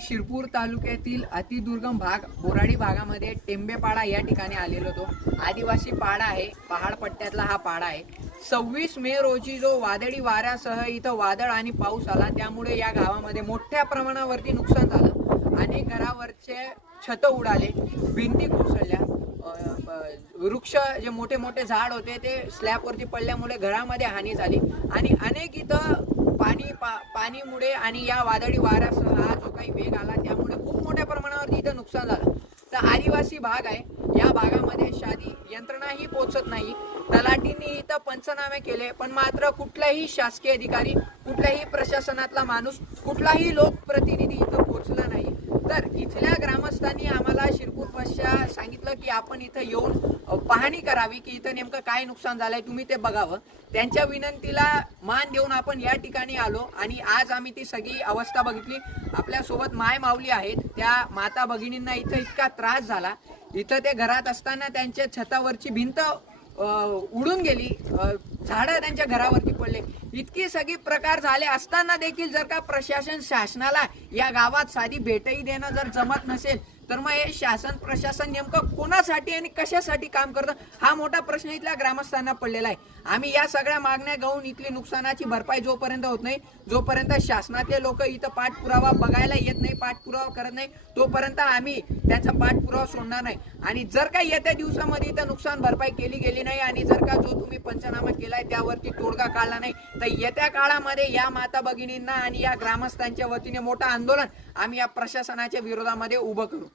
शिरपूर तालुक्यातील अतिदुर्गम भाग बोराडी भागामध्ये टेंबेपाडा या ठिकाणी आलेलो होतो. आदिवासी पाडा आहे. पहाड पट्ट्यातला हा पाडा आहे. सव्वीस मे रोजी जो वादळी वाऱ्यासह इथं वादळ आणि पाऊस आला त्यामुळे या गावामध्ये मोठ्या प्रमाणावरती नुकसान झालं. अनेक घरावरचे छत उडाले भिंती कोसळल्या. वृक्ष जे मोठे मोठे झाड होते ते स्लॅबवरती पडल्यामुळे घरामध्ये हानी झाली. आणि अनेक इथं पाणी पा पाणीमुळे आणि या वादळी वाऱ्यासह हा जो काही वेग आला त्यामुळे खूप मोठ्या प्रमाणावरती इथं नुकसान झालं. तर आदिवासी भाग आहे या भागामध्ये शादी यंत्रणाही पोचत नाही. तलाठींनी इथं पंचनामे केले पण मात्र कुठलाही शासकीय अधिकारी कुठल्याही प्रशासनातला माणूस कुठलाही लोकप्रतिनिधी इथं पोचला नाही तर इथल्या ग्रामस्थांनी आम्हाला शिरपूर पश्चा सांगितलं की आपण इथं येऊन पाहणी करावी की इथं नेमकं काय नुकसान झालंय तुम्ही ते बघावं. त्यांच्या विनंतीला मान देऊन आपण या ठिकाणी आलो आणि आज आम्ही ती सगळी अवस्था बघितली. आपल्यासोबत माय माऊली आहेत त्या माता भगिनींना इथं इतका त्रास झाला. इथं ते घरात असताना त्यांच्या छतावरची भिंत उडून गेली. झाडं त्यांच्या घरावरती पडले. इतकी सगळी प्रकार झाले असताना देखील जर का प्रशासन शासनाला या गावात साधी भेटही देणं जर जमत नसेल तर मग हे शासन प्रशासन नेमकं कोणासाठी आणि कशासाठी काम करतं? हा मोठा प्रश्न इथल्या ग्रामस्थांना पडलेला आहे. आम्ही या सगळ्या मागण्या घेऊन इथली नुकसानाची भरपाई जोपर्यंत होत नाही जोपर्यंत शासनातले लोक इथं पाठपुरावा बघायला येत नाही पाठपुरावा करत नाही तोपर्यंत आम्ही त्याचा पाठपुरावा सोडणार नाही. आणि जर का येत्या दिवसामध्ये इथं नुकसान भरपाई केली गेली नाही आणि जर का जो तुम्ही पंचनामा केलाय त्यावरती तोडगा काढला नाही तर येत्या काळामध्ये या माता भगिनींना आणि या ग्रामस्थांच्या वतीने मोठं आंदोलन आम्ही या प्रशासनाच्या विरोधामध्ये उभं करू.